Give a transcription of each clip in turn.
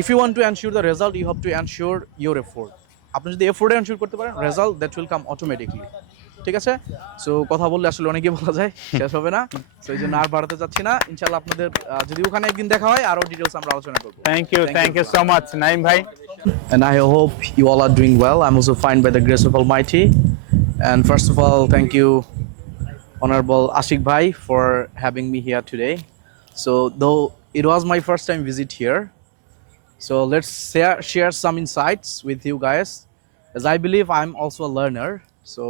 if you want to ensure the result, you have to ensure your effort. আপনি যদি এফোর্টে ensure করতে পারেন, result that will come automatically. ঠিক আছে? সো কথা বললে আসলে অনেকই বলা যায়, শেষ হবে না। সো এই জন্য আর বাড়াতে চাচ্ছি না। ইনশাআল্লাহ আপনাদের যদি ওখানে একদিন দেখা হয় আরো ডিটেইলস আমরা আলোচনা করব। Thank you so much Naim ভাই। And I hope you all are doing well. I'm also fine by the grace of Almighty. And first of all, thank you, Honorable Ashik Bhai, for having me here today. So though it was my first time visit here, so let's share some insights with you guys, as I believe I'm also a learner. So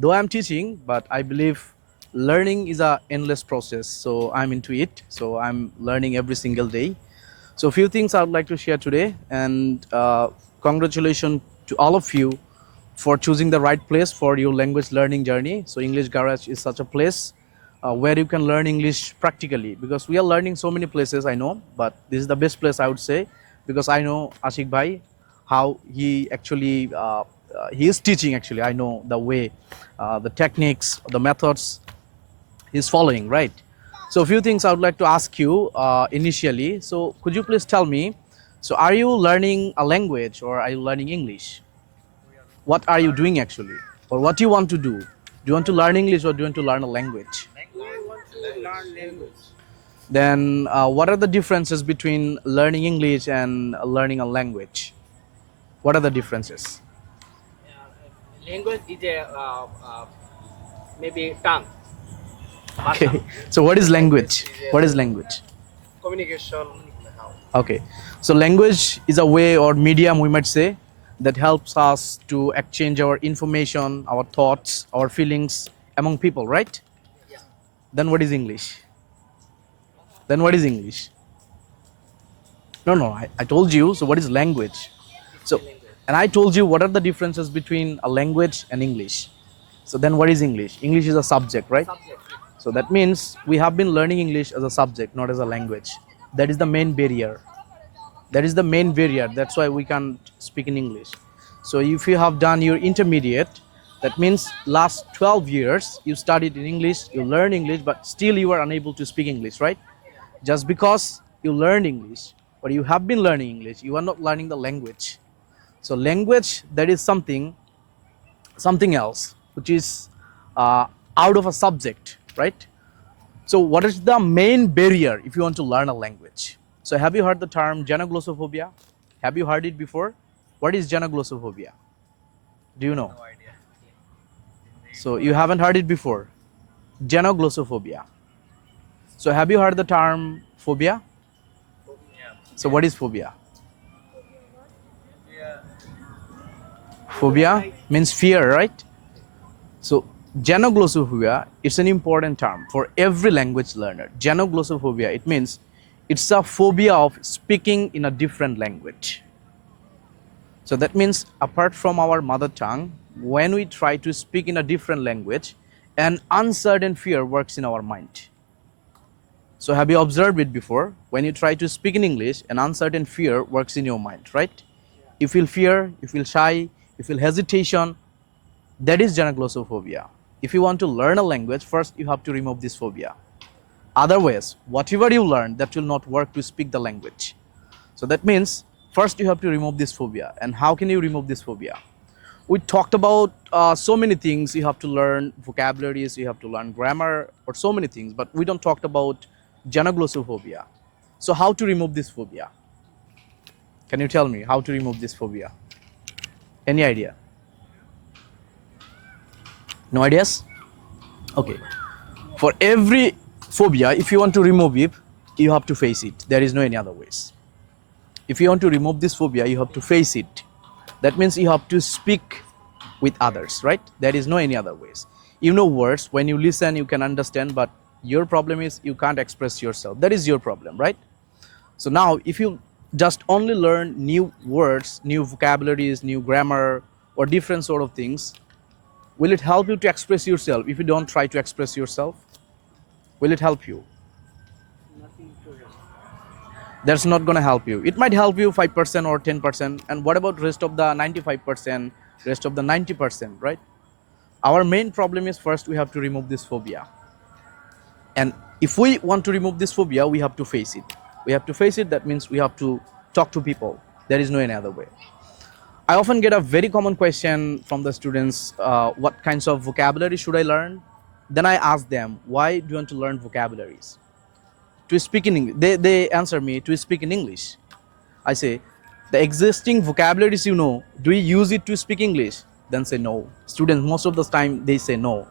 though I'm teaching, but I believe learning is a endless process. So I'm into it. So I'm learning every single day. So a few things I would like to share today, and congratulations to all of you for choosing the right place for your language learning journey. So English Garage is such a place where you can learn English practically, because we are learning so many places, I know, but this is the best place I would say, because I know Ashik Bhai, how he actually he is teaching. Actually, I know the way, the techniques, the methods he's following, right? So a few things I would like to ask you initially. So could you please tell me, so are you learning a language or are you learning English? What are you doing actually? Or what do you want to do? Do you want to learn English or do you want to learn a language? I want to learn language. Then what are the differences between learning English and learning a language? What are the differences? Language is a maybe tongue. Okay. So what is language? What is language? Communication. Okay. So language is a way or medium, we might say, that helps us to exchange our information, our thoughts, our feelings among people, right? Yeah. Then what is English? Then what is English? No, I told you. So what is language? So, and I told you what are the differences between a language and English. So then what is English? English is a subject, right? Subject. So that means we have been learning English as a subject, not as a language. That is the main barrier. That is the main barrier. That's why we can't speak in English. So if you have done your intermediate, that means last 12 years you studied in English, you learn English, but still you are unable to speak English, right? Just because you learned English or you have been learning English, you are not learning the language. So language, that is something else, which is out of a subject, right? So what is the main barrier if you want to learn a language? So have you heard the term genoglossophobia? Have you heard it before? What is genoglossophobia? Do you know? No idea. So you haven't heard it before. Genoglossophobia. So have you heard the term phobia? Yeah. So what is phobia? Phobia means fear, right? So genoglossophobia, it's an important term for every language learner. Genoglossophobia, it means it's a phobia of speaking in a different language. So that means apart from our mother tongue, when we try to speak in a different language, an uncertain fear works in our mind. So have you observed it before? When you try to speak in English, an uncertain fear works in your mind, right? You feel fear, you feel shy, you feel hesitation. That is genoglossophobia. If you want to learn a language, first you have to remove this phobia. Otherwise, whatever you learn, that will not work to speak the language. So that means first you have to remove this phobia. And how can you remove this phobia? We talked about so many things. You have to learn vocabularies, you have to learn grammar, or so many things, but we don't talk about genoglossophobia. So how to remove this phobia? Can you tell me how to remove this phobia? Any idea? No ideas? Okay. For every phobia, if you want to remove it, you have to face it. There is no any other ways. If you want to remove this phobia, you have to face it. That means you have to speak with others, right? There is no any other ways. You know words, when you listen, you can understand, but your problem is you can't express yourself. That is your problem, right? So now, if you just only learn new words, new vocabularies, new grammar, or different sort of things, will it help you to express yourself if you don't try to express yourself? Will it help you? Nothing to it. That's not going to help you. It might help you 5% or 10%. And what about rest of the 95%, rest of the 90%, right? Our main problem is first we have to remove this phobia. And if we want to remove this phobia, we have to face it. We have to face it. That means we have to talk to people. There is no any other way. I often get a very common question from the students, what kinds of vocabulary should I learn? Then I ask them, why do you want to learn vocabularies? To speak in English. They answer me, to speak in English. I say, the existing vocabularies you know, do you use it to speak English? Then say no. Students, most of the time, they say no.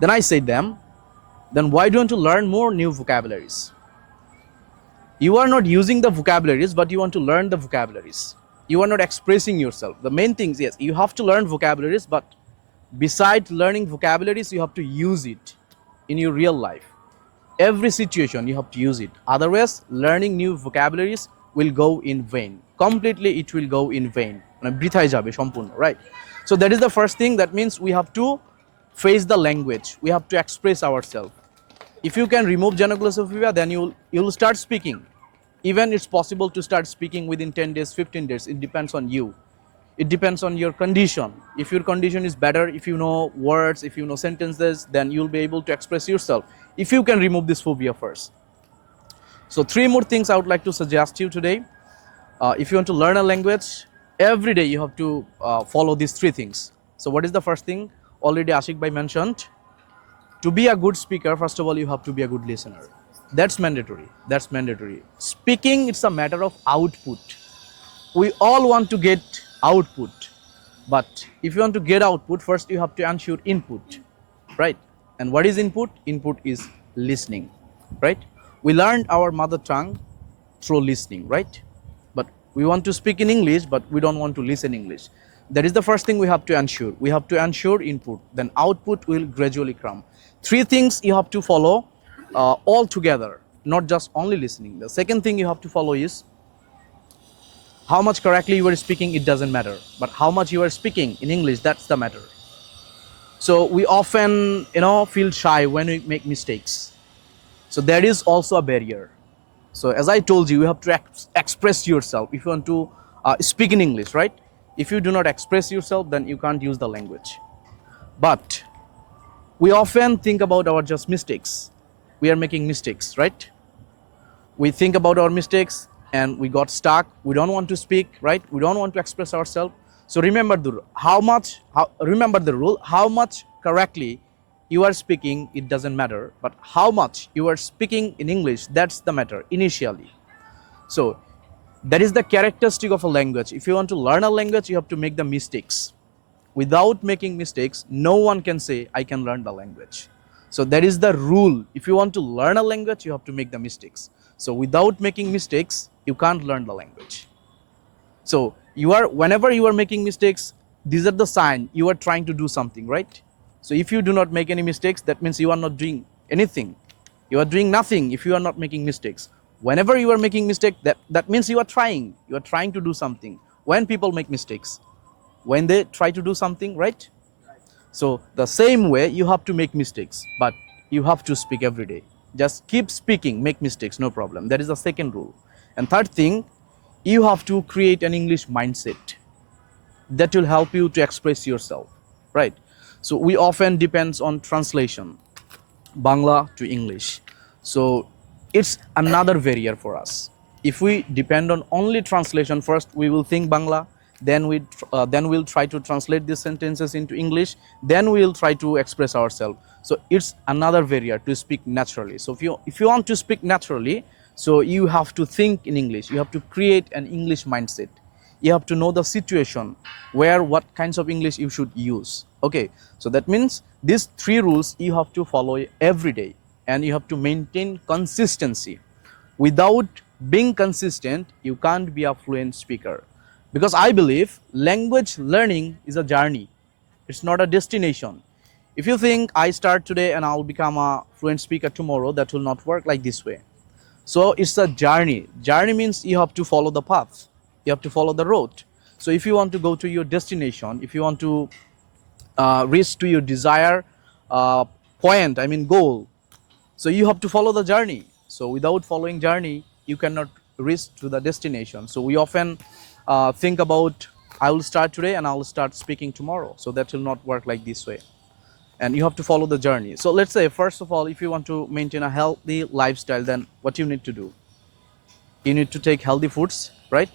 Then I say them, then why do you want to learn more new vocabularies? You are not using the vocabularies, but you want to learn the vocabularies. You are not expressing yourself. The main thing is, yes, you have to learn vocabularies, but besides learning vocabularies, you have to use it in your real life. Every situation you have to use it. Otherwise, learning new vocabularies will go in vain. Completely, it will go in vain. Right? So that is the first thing. That means we have to face the language. We have to express ourselves. If you can remove genoglossophobia, then you'll start speaking. Even it's possible to start speaking within 10 days, 15 days. It depends on you. It depends on your condition. If your condition is better, if you know words, if you know sentences, then you'll be able to express yourself. If you can remove this phobia first. So 3 more things I would like to suggest you today. If you want to learn a language, every day you have to follow these 3 things. So what is the first thing? Already Ashik Bhai mentioned. To be a good speaker, first of all, you have to be a good listener. That's mandatory. That's mandatory. Speaking, it's a matter of output. We all want to get output. But if you want to get output, first you have to ensure input. Right? And what is input? Input is listening. Right? We learned our mother tongue through listening. Right? But we want to speak in English, but we don't want to listen English. That is the first thing we have to ensure. We have to ensure input. Then output will gradually come. 3 things you have to follow all together, not just only listening. The second thing you have to follow is how much correctly you are speaking, it doesn't matter. But how much you are speaking in English, that's the matter. So we often, feel shy when we make mistakes. So there is also a barrier. So as I told you, you have to express yourself if you want to speak in English, right? If you do not express yourself, then you can't use the language. But we often think about our just mistakes. We are making mistakes, right? We think about our mistakes and we got stuck. We don't want to speak, right? We don't want to express ourselves. So remember the rule. How much correctly you are speaking, it doesn't matter. But how much you are speaking in English, that's the matter initially. So that is the characteristic of a language. If you want to learn a language, you have to make the mistakes. Without making mistakes, no one can say, I can learn the language. So that is the rule. If you want to learn a language, you have to make the mistakes. So without making mistakes, you can't learn the language. So whenever you are making mistakes, these are the sign you are trying to do something, right? So if you do not make any mistakes, that means you are not doing anything. You are doing nothing if you are not making mistakes. Whenever you are making mistake, that means you are trying. You are trying to do something. When people make mistakes, when they try to do something, right? So the same way you have to make mistakes, but you have to speak every day. Just keep speaking, make mistakes, no problem. That is the second rule. And third thing, you have to create an English mindset that will help you to express yourself, right? So we often depends on translation, Bangla to English. So it's another barrier for us. If we depend on only translation, first we will think Bangla, then we'll try to translate these sentences into English, then we'll try to express ourselves. So it's another barrier to speak naturally. So if you want to speak naturally, so you have to think in English. You have to create an English mindset. You have to know the situation where what kinds of English you should use. Okay, so that means these 3 rules you have to follow every day, and you have to maintain consistency. Without being consistent, you can't be a fluent speaker. Because I believe language learning is a journey. It's not a destination. If you think I start today and I'll become a fluent speaker tomorrow, that will not work like this way. So it's a journey. Journey means you have to follow the path. You have to follow the road. So if you want to go to your destination, if you want to reach to your desired goal, so you have to follow the journey. So without following journey, you cannot reach to the destination. So we often think about, I will start today and I will start speaking tomorrow. So that will not work like this way. And you have to follow the journey. So let's say, first of all, if you want to maintain a healthy lifestyle, then what you need to do? you need to take healthy foods, right?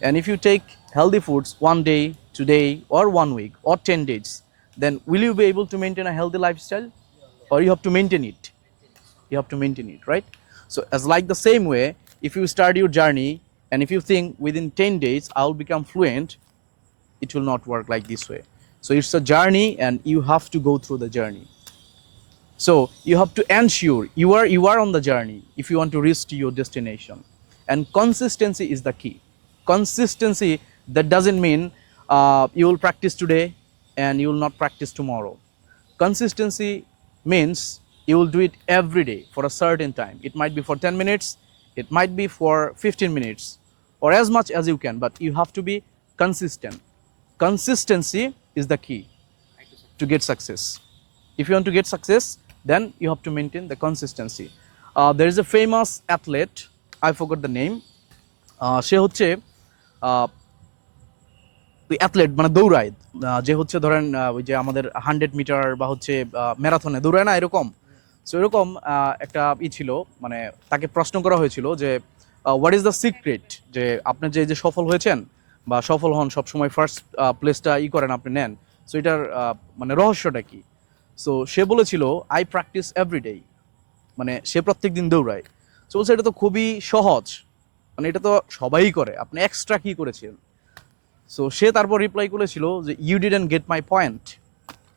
And if you take healthy foods one day, today, or 1 week, or 10 days, then will you be able to maintain a healthy lifestyle? Or you have to maintain it? You have to maintain it, right? So as like the same way, if you start your journey and if you think within 10 days I'll become fluent, it will not work like this way. So it's a journey and you have to go through the journey. So you have to ensure you are on the journey if you want to reach to your destination. And consistency is the key. Consistency, that doesn't mean you will practice today and you will not practice tomorrow. Consistency means you will do it every day for a certain time. It might be for 10 minutes, it might be for 15 minutes, or as much as you can, but you have to be consistent. Consistency is the key to get success. If you want to get success, then you have to maintain the consistency. There is a famous athlete, I forgot the name. সে হচ্ছে athlete মানে দৌড়ায়, যে হচ্ছে ধরেন ওই যে আমাদের 100 metre বা হচ্ছে ম্যারাথনে দৌড়ায় না এরকম। সো এরকম একটা ছিল, মানে তাকে প্রশ্ন করা হয়েছিল যে হোয়াট ইজ দ্য সিক্রেট, যে আপনি যে সফল হয়েছেন বা সফল হন সবসময় ফার্স্ট প্লেসটা করেন আপনি নেন, সো এটার মানে রহস্যটা কি? সো সে বলেছিল আই প্র্যাকটিস এভরিডে, মানে সে প্রত্যেক দিন দৌড়ায়। সো বলছে এটা তো খুবই সহজ, মানে এটা তো সবাই করে, আপনি এক্সট্রা কি করেছেন? সো সে তারপর রিপ্লাই করেছিল যে you didn't get my point,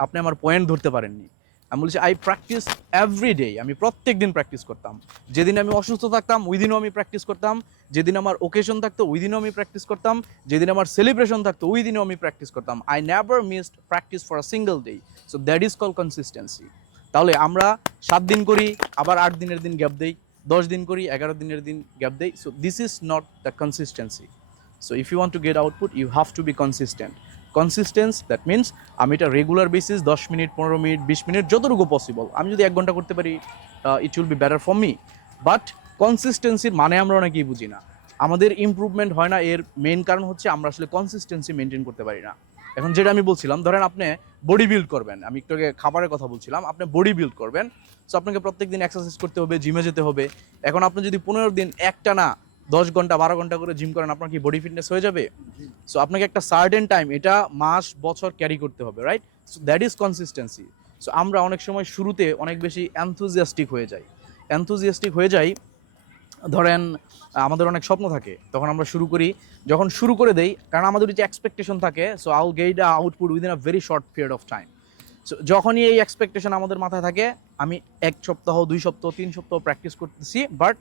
আপনি আমার পয়েন্ট ধরতে পারেননি। আমি বলছি আই প্র্যাকটিস এভরিডে, আমি প্রত্যেক দিন প্র্যাকটিস করতাম। যেদিন আমি অসুস্থ থাকতাম ওই দিনও আমি প্র্যাকটিস করতাম, যেদিন আমার ওকেশন থাকতো ওই দিনও আমি প্র্যাকটিস করতাম, যেদিন আমার সেলিব্রেশন থাকতো ওই দিনও আমি প্র্যাকটিস করতাম। I never missed practice for a single day. So that is call consistency. তাহলে আমরা 7 দিন করি, আবার 8 দিনের দিন গ্যাপ দেই, 10 দিন করি, 11 দিনের দিন গ্যাপ দেই। So this is not the consistency. So if you want to get output, you have to be consistent. Consistency, that means আমি এটা regular basis 10 minute, 15 minute, 20 minute যতটুকু পসিবল, আমি যদি 1 ঘন্টা করতে পারি, it will be better for me. But কনসিস্টেন্সির মানে আমরা অনেকেই বুঝি না। আমাদের ইমপ্রুভমেন্ট হয় না, এর মেইন কারণ হচ্ছে আমরা আসলে কনসিস্টেন্সি মেনটেন করতে পারি না। এখন যেটা আমি বলছিলাম, ধরেন আপনি বডি বিল্ড করবেন, আমি একটু আগে খাবারের কথা বলছিলাম, আপনি বডি বিল্ড করবেন, সো আপনাকে প্রত্যেকদিন এক্সারসাইজ করতে হবে, জিমে যেতে হবে। এখন আপনি যদি 15 দিন একটানা 10 ঘন্টা 12 ঘন্টা করে জিম করেন, আপনার কি বডি ফিটনেস হয়ে যাবে? সো আপনাকে একটা সার্টেন টাইম, এটা মাস বছর ক্যারি করতে হবে, right? So that is consistency. So আমরা অনেক সময় শুরুতে অনেক বেশি এনথুজিয়াস্টিক হয়ে যাই। ধরেন আমাদের অনেক স্বপ্ন থাকে, তখন আমরা শুরু করি, যখন শুরু করে দেই, কারণ আমাদের যে এক্সপেকটেশন থাকে, so I will get output within a very short period of time. So যখনই এই এক্সপেকটেশন আমাদের মাথায় থাকে, আমি 1 সপ্তাহ 2 সপ্তাহ 3 সপ্তাহ প্র্যাকটিস করতেছি, but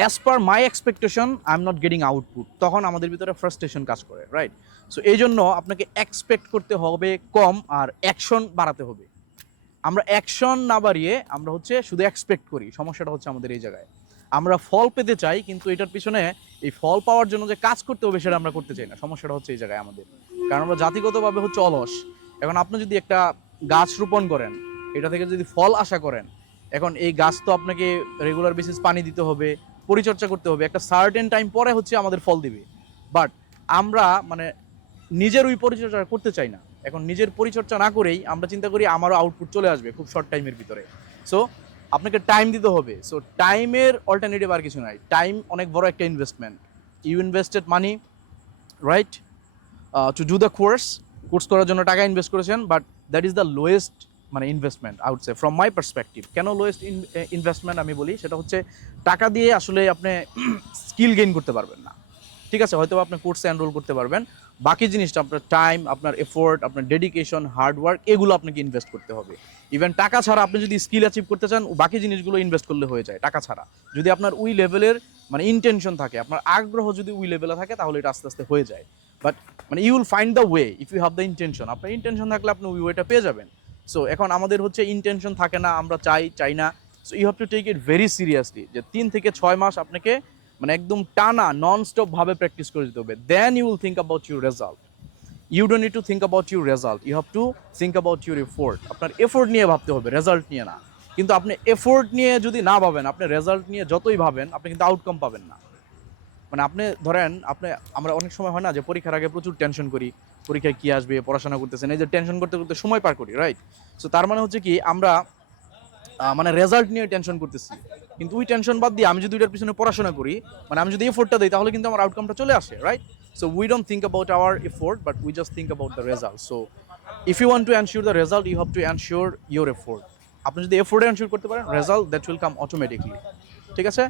as per my expectation I am not getting output, তখন আমাদের ভিতরে ফ্রাস্ট্রেশন কাজ করে, রাইট? সো এই জন্য আপনাকে এক্সপেক্ট করতে হবে কম, আর অ্যাকশন বাড়াতে হবে। আমরা অ্যাকশন না বাড়িয়ে আমরা হচ্ছে শুধু এক্সপেক্ট করি, সমস্যাটা হচ্ছে আমাদের এই জায়গায়। আমরা ফল পেতে চাই, কিন্তু এটার পিছনে এই ফল পাওয়ার জন্য যে কাজ করতে হবে সেটা আমরা করতে চাই না, সমস্যাটা হচ্ছে এই জায়গায় আমাদের। কারণ আমরা জাতিগতভাবে হচ্ছে অলস। এখন আপনি যদি একটা গাছ রোপণ করেন, এটা থেকে যদি ফল আশা করেন, এখন এই গাছ তো আপনাকে রেগুলার বেসিস পানি দিতে হবে, পরিচর্যা করতে হবে, একটা সার্টেন টাইম পরে হচ্ছে আমাদের ফল দিবে। বাট আমরা মানে নিজের ওই পরিচর্যা করতে চাই না। এখন নিজের পরিচর্যা না করেই আমরা চিন্তা করি আমারও আউটপুট চলে আসবে খুব শর্ট টাইমের ভিতরে। সো আপনাকে টাইম দিতে হবে। সো টাইমের অল্টারনেটিভ আর কিছু নাই। টাইম অনেক বড় একটা investment. You invested money, right, to do the course করার জন্য টাকা ইনভেস্ট করেছেন, but that is the lowest মানে investment I would say from my perspective. কেন লোয়েস্ট ইনভেস্টমেন্ট আমি বলি, সেটা হচ্ছে টাকা দিয়ে আসলে আপনি স্কিল গেইন করতে পারবেন না। ঠিক আছে, হয়তো আপনি কোর্সে এনরোল করতে পারবেন, বাকি জিনিসটা আপনার টাইম, আপনার এফোর্ট, আপনার ডেডিকেশন, হার্ডওয়ার্ক, এগুলো আপনাকে ইনভেস্ট করতে হবে। ইভেন টাকা ছাড়া আপনি যদি স্কিল অ্যাচিভ করতে চান, বাকি জিনিসগুলো ইনভেস্ট করলে হয়ে যায় টাকা ছাড়া। যদি আপনার ওই লেভেলের মানে ইন্টেনশন থাকে, আপনার আগ্রহ যদি ওই লেভেলে থাকে, তাহলে এটা আস্তে আস্তে হয়ে যায়। বাট মানে you will find the way if you have the intention. আপনার ইন্টেনশন থাকলে আপনি ওই ওয়েটা পেয়ে যাবেন। সো এখন আমাদের হচ্ছে ইন্টেনশন থাকে না, আমরা চাই না। So you have to take it very seriously, যে 3 থেকে 6 মাস আপনাকে মানে একদম টানা নন স্টপ ভাবে প্র্যাকটিস করে যেতে হবে। Then you will think about your result. You don't need to think about your result, you have to think about your effort. আপনার এফোর্ট নিয়ে ভাবতে হবে, রেজাল্ট নিয়ে না। কিন্তু আপনি এফোর্ট নিয়ে যদি না ভাবেন, আপনি রেজাল্ট নিয়ে যতই ভাবেন, আপনি কিন্তু আউটকাম পাবেন না। মানে আপনি ধরেন আমরা অনেক সময় হয় না যে পরীক্ষার আগে প্রচুর টেনশন করি, পরীক্ষায় কি আসবে, পড়াশোনা করতেছেন, এই যে টেনশন করতে করতে সময় পার করি, রাইট? সো তার মানে হচ্ছে কি, আমরা মানে রেজাল্ট নিয়ে টেনশন করতেছি, কিন্তু ওই টেনশন বাদ দিয়ে আমি যদি ওইটার পিছনে পড়াশোনা করি, মানে আমি যদি এফোর্টটা দিই, তাহলে কিন্তু আমার আউটকামটা চলে আসে, right? So we don't think about our effort, but we just think about the result. So if you want to ensure the result, you have to ensure your effort. আপনি যদি এফোর্টে এনশিওর করতে পারেন, result that will come automatically. ঠিক আছে?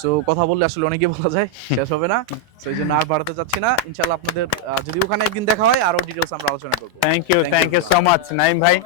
So কথা বললে আসলে অনেকে বলা যায়, শেষ হবে না। সো এই জন্য আর বাড়াতে চাচ্ছি না। ইনশাল্লাহ আপনাদের যদি ওখানে একদিন দেখা হয়, আরো ডিটেলস আমরা আলোচনা করবো। Thank you so much Naim ভাই।